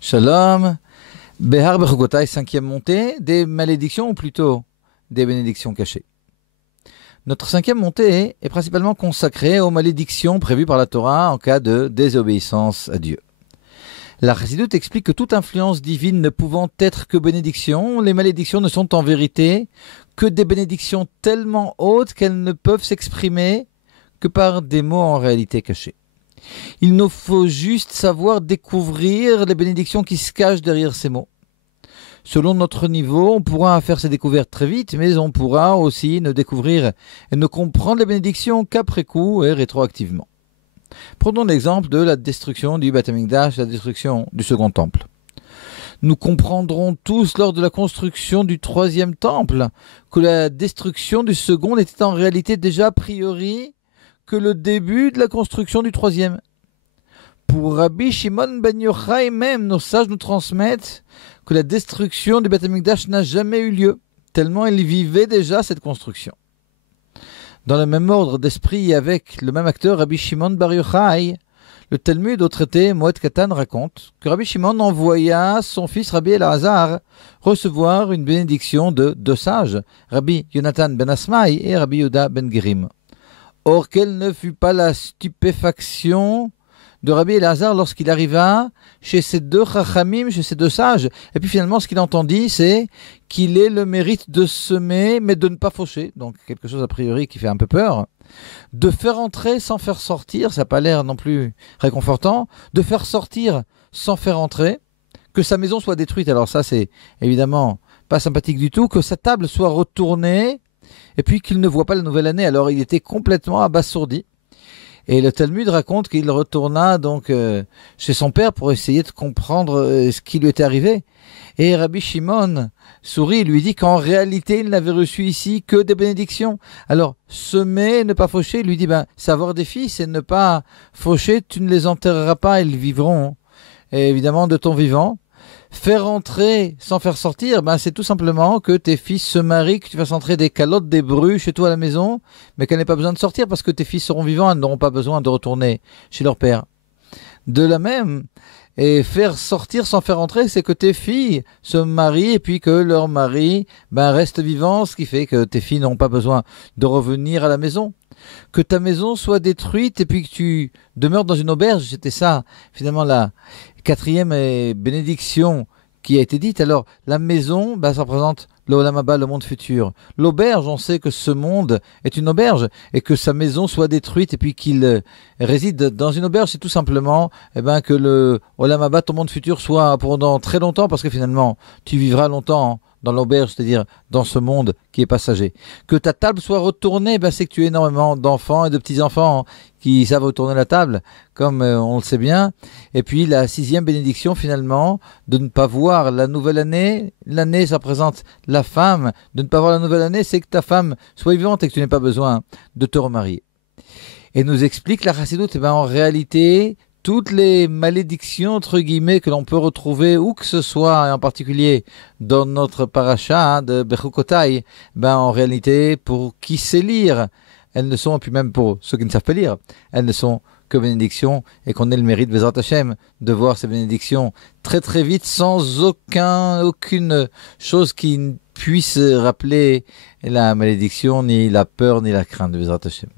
Shalom. Behar Bechukotai, cinquième montée, des malédictions ou plutôt des bénédictions cachées. Notre cinquième montée est principalement consacrée aux malédictions prévues par la Torah en cas de désobéissance à Dieu. La Chassidoute explique que toute influence divine ne pouvant être que bénédiction, les malédictions ne sont en vérité que des bénédictions tellement hautes qu'elles ne peuvent s'exprimer que par des mots en réalité cachés. Il nous faut juste savoir découvrir les bénédictions qui se cachent derrière ces mots. Selon notre niveau, on pourra faire ces découvertes très vite, mais on pourra aussi ne découvrir et ne comprendre les bénédictions qu'après coup et rétroactivement. Prenons l'exemple de la destruction du Beit HaMikdash, la destruction du second temple. Nous comprendrons tous lors de la construction du troisième temple que la destruction du second n'était en réalité déjà a priori que le début de la construction du troisième. Pour Rabbi Shimon ben Yochai même, nos sages nous transmettent que la destruction du Beit HaMikdash n'a jamais eu lieu, tellement il vivait déjà cette construction. Dans le même ordre d'esprit avec le même acteur, Rabbi Shimon bar Yochai, le Talmud au traité Moed Katan raconte que Rabbi Shimon envoya son fils Rabbi Elazar recevoir une bénédiction de deux sages, Rabbi Yonatan ben Asmaï et Rabbi Yehuda ben Gerim. Or, quelle ne fut pas la stupéfaction de Rabbi Elazar lorsqu'il arriva chez ces deux chachamim, chez ces deux sages. Et puis finalement, ce qu'il entendit, c'est qu'il ait le mérite de semer, mais de ne pas faucher. Donc quelque chose a priori qui fait un peu peur. De faire entrer sans faire sortir, ça n'a pas l'air non plus réconfortant. De faire sortir sans faire entrer. Que sa maison soit détruite, alors ça c'est évidemment pas sympathique du tout. Que sa table soit retournée. Et puis qu'il ne voit pas la nouvelle année, alors il était complètement abasourdi. Et le Talmud raconte qu'il retourna donc chez son père pour essayer de comprendre ce qui lui était arrivé. Et Rabbi Shimon sourit et lui dit qu'en réalité il n'avait reçu ici que des bénédictions. Alors semer, ne pas faucher, il lui dit c'est avoir des fils et ne pas faucher, tu ne les enterreras pas, ils vivront et évidemment de ton vivant. Faire entrer sans faire sortir, c'est tout simplement que tes fils se marient, que tu fasses entrer des calottes, des brus chez toi à la maison, mais qu'elles n'aient pas besoin de sortir parce que tes fils seront vivants, elles n'auront pas besoin de retourner chez leur père. De la même, et faire sortir sans faire entrer, c'est que tes filles se marient et puis que leur mari reste vivant, ce qui fait que tes filles n'ont pas besoin de revenir à la maison. Que ta maison soit détruite et puis que tu demeures dans une auberge, c'était ça finalement la quatrième bénédiction qui a été dite. Alors la maison, ça représente l'Olam Haba, le monde futur. L'auberge, on sait que ce monde est une auberge et que sa maison soit détruite et puis qu'il réside dans une auberge, c'est tout simplement que le Olam Haba, ton monde futur, soit pendant très longtemps parce que finalement tu vivras longtemps dans l'auberge, c'est-à-dire dans ce monde qui est passager. Que ta table soit retournée, c'est que tu as énormément d'enfants et de petits-enfants qui savent retourner la table, comme on le sait bien. Et puis la sixième bénédiction, finalement, de ne pas voir la nouvelle année. L'année, ça représente la femme. De ne pas voir la nouvelle année, c'est que ta femme soit vivante et que tu n'aies pas besoin de te remarier. Et nous explique la Chassidoute, en réalité, toutes les malédictions, entre guillemets, que l'on peut retrouver, où que ce soit, et en particulier dans notre paracha de Bechukotai, en réalité, pour qui sait lire, elles ne sont, et puis même pour ceux qui ne savent pas lire, elles ne sont que bénédictions, et qu'on ait le mérite, Bezrat Hashem, de voir ces bénédictions très très vite, sans aucune chose qui puisse rappeler la malédiction, ni la peur, ni la crainte de Bezrat Hashem.